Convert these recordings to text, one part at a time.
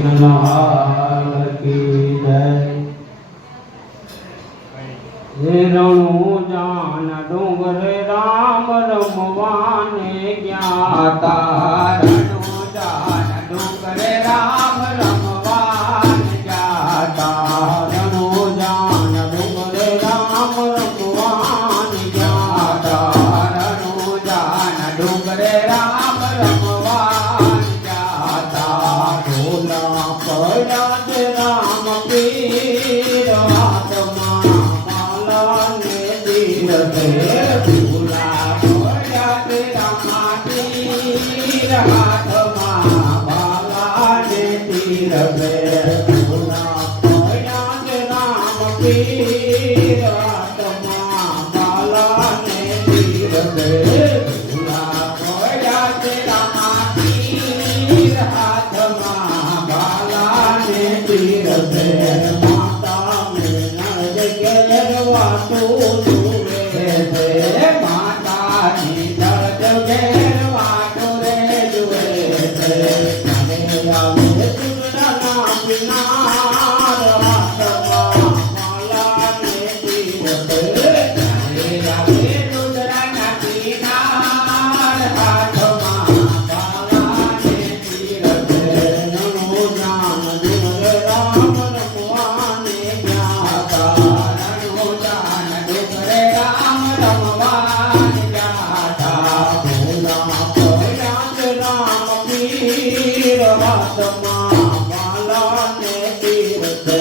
लाल की जय। रણુ જાન ડુંગર રામ રમવાને જ્ઞાતા રણુ જાન ડુંગર રામ રમવાને જ્ઞાતા રણુ જાન ડુંગર રામ રમવાને જ્ઞાતા રણુ જાન ડુંગર રામ રમવાને જ્ઞાતા ઢોલા પડ્યા તે રામ પીર ભૂલા પડ્યા તે રામાપીર હાથમાં બાલાને તીર બે ભૂલા પડ્યા તે રામપીર હાથમાં બાલાને તીર બે ભૂલા પડ્યા તે રામાપીર હાથમાં બાલાને તીર બે માતા મેં ઘેરવા તું માતાની દર્દ ઘેરવા ટોરે જુએ છે આવે સુંદરના પિનાર હાથમાં માલાને તીર બે આવે સુંદરના પિનાર હાથમાં માલાને તીર બે રણુ જાન ડુંગર રામ રમવાને જ્ઞાતા રણુ જાન ડુંગર રામ રમવાને જ્ઞાતા ભૂલા પડ્યા તે રામપીર હાથમાં બાલાને તીર બે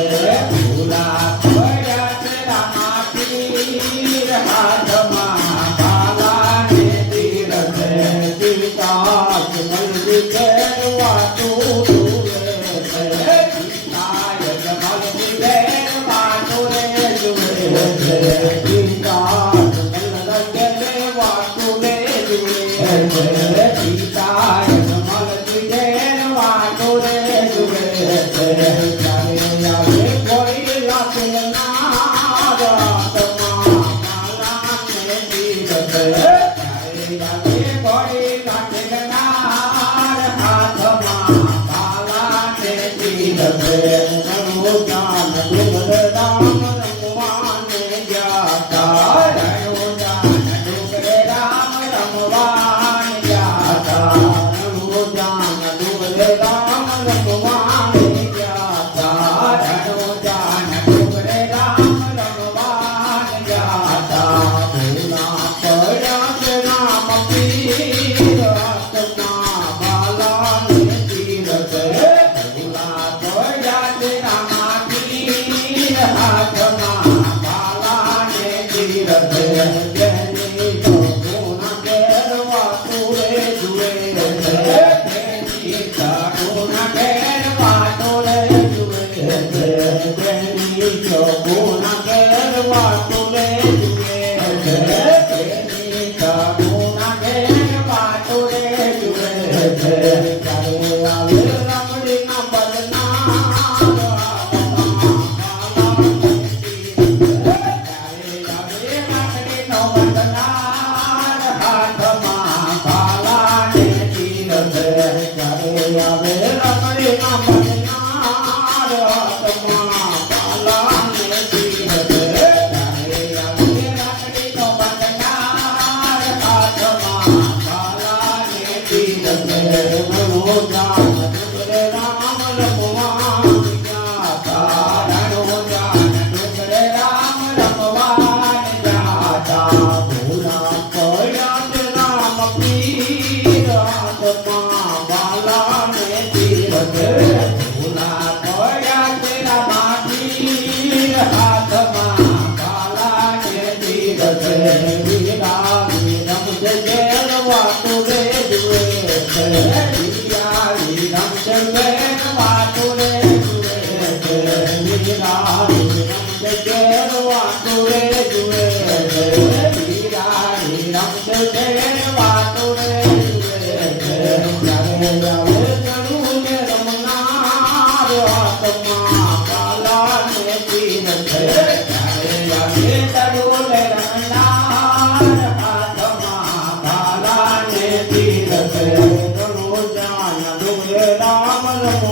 ભૂલા પડ્યા તે રામપીર હાથમાં બાલાને તીર બે પિતા જમલજી ઘેરવા તું જુએ છે પિતાય જમલજી ઘેરવા ટોરે જુએ છે પિતા ઘેરવા ટોરે જુએ છે પિતાય જમલજી ઘેરવા ટોરે જુએ છે ચાલે આવે કોઈ લાખનાર હાથમાં બાલાને તીર બે ચાલે આવે કોઈ લાખનાર હાથમાં બાલાને તીર બે રણુ જાન ડુંગર રામ રમવાને જ્ઞાતા રણુ જાન ડુંગર રામ રમવાને જ્ઞાતા રણુ જાન ડુંગર રામ રમવાને જ્ઞાતા રણુ જાન ડુંગર રામ રમવાને જ્ઞાતા ભૂલા પડ્યા તે રામપીર હાથમાં બાલાને તીર બે ભૂલા પડ્યા તે રામાપીર હાથમાં બાલાને તીર બે તેની ગુના ઘેરવા ટોરે જુએ છે તેની ગુના ઘેરવા ટોરે જુએ છે તેની ગુના ઘેરવા ટોરે જુએ છે તેની ગુના ઘેરવા ટોરે જુએ છે ચાલે આવે રમણીના બદનાર હાથમાં બાલાને તીર બે ચાલે આવે રમણીના બદનાર હાથમાં બાલાને તીર બે ચાલે આવે રમણીનો બદનાર હાથમાં બાલાને તીર બે રણુ જાન ડુંગર રામ રમવાને જ્ઞાતા રણુ જાન ડુંગર રામ રમવાને જ્ઞાતા ભૂલા પડ્યા તે રામપીર હાથમાં બાલાને તીર બે ભૂલા પડ્યા તે રામાપીર હાથમાં બાલાને તીર બે વીરા વિરમ ઘેરવા ટોરે જુએ છે વીરા વિરમ ઘેરવા ટોરે જુએ છે વીરા વિરમ ઘેરવા ટોરે જુએ છે વીરા વિરમ ઘેરવા ટોરે જુએ છે ચાલે આવે રણુ ને રમનાર હાથમાં બાલાને તીર બે ચાલે આવે તડોલે રમનાર હાથમાં બાલાને તીર બે રણુ જાન ડુંગર રામ રમવાને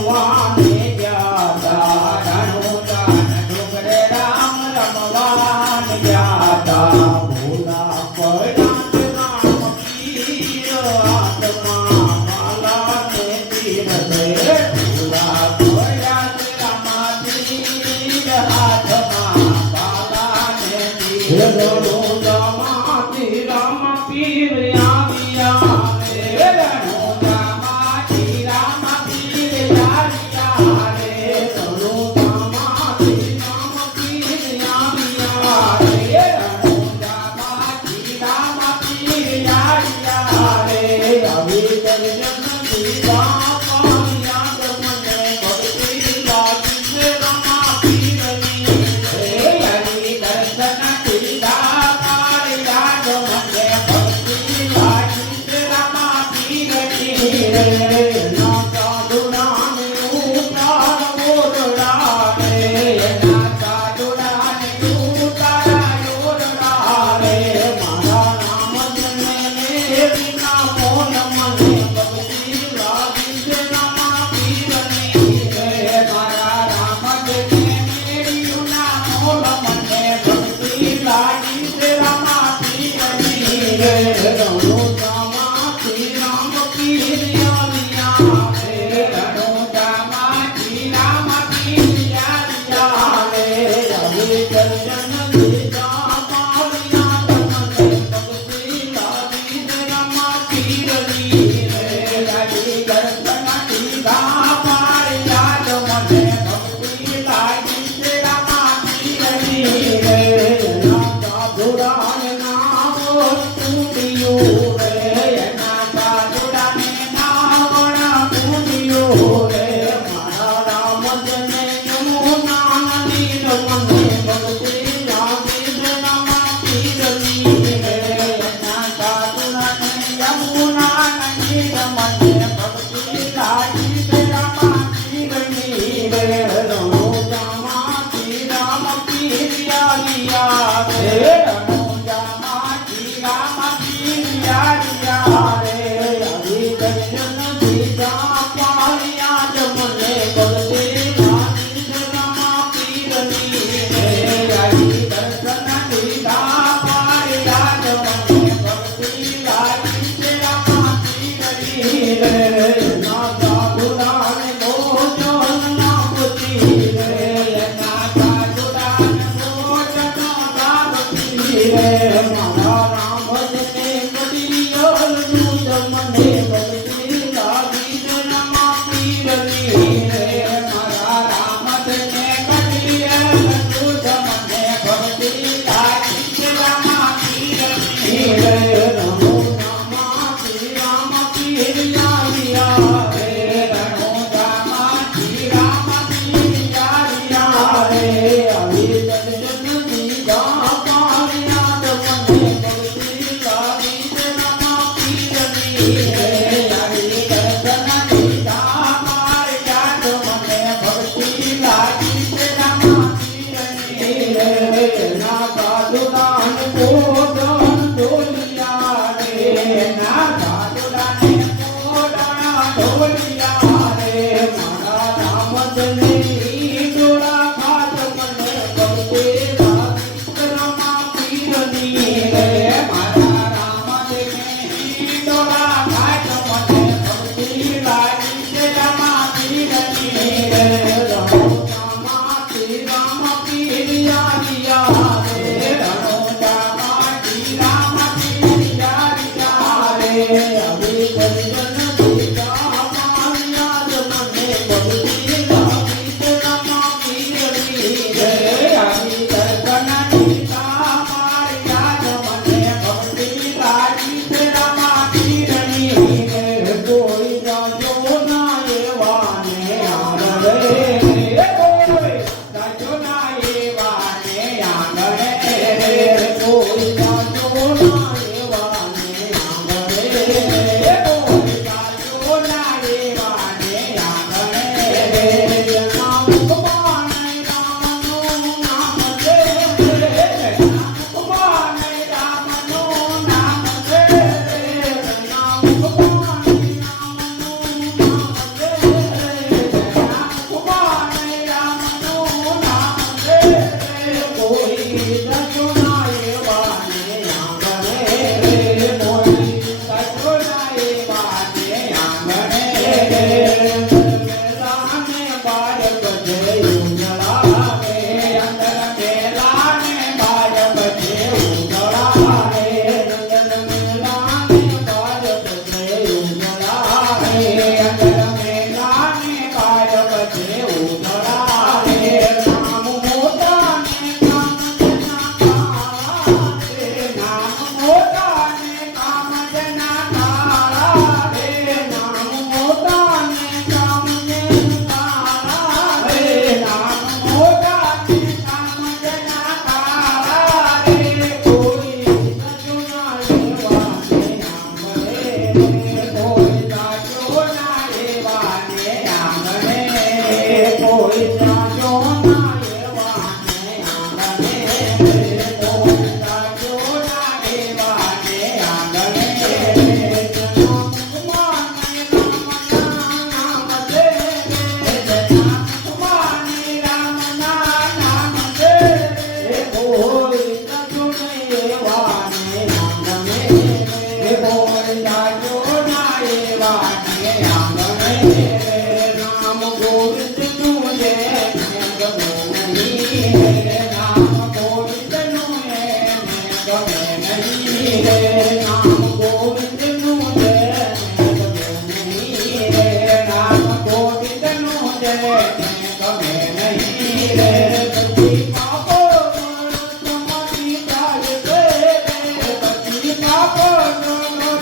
ભૂલા ધોયા છે રામાજી હાથમાં બાલાને તીર રણુજામાંથી રામ પીર આવ્યા રે રણુજામાંથી રામ પીર આવ્યા રે રણુજામાંથી રામ પીર આવ્યા રે રણુજામાંથી રામ પીર આવ્યા રે આવી દર્શન દીવા પાયા કોઈ જાજો ના એવાને આંગણે કોઈ જાજો ના એવાને આંગણે જન્મકુમારને રામના નામ દે જન્મકુમારને રામના નામ દે કોઈ જાજો ના એવાને આંગણે કોઈ જાજો ના એવાને આંગણે રામ ગોવિંદ નું જય ગમે નહીં રામ ગોવિંદ નું ગમે નહીં રામ ગોવિંદ નું જય ગમે નહીં રામ ગોવિંદ નું જય ગમે નહીં પછી પાપો તમારી ગાય દે પછી પાપો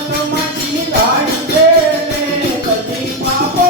તમારી ગાય દે પછી પાપો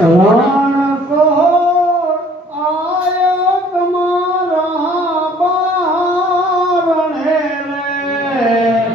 રણકોટ આયો તમારા બારણે રે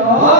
જય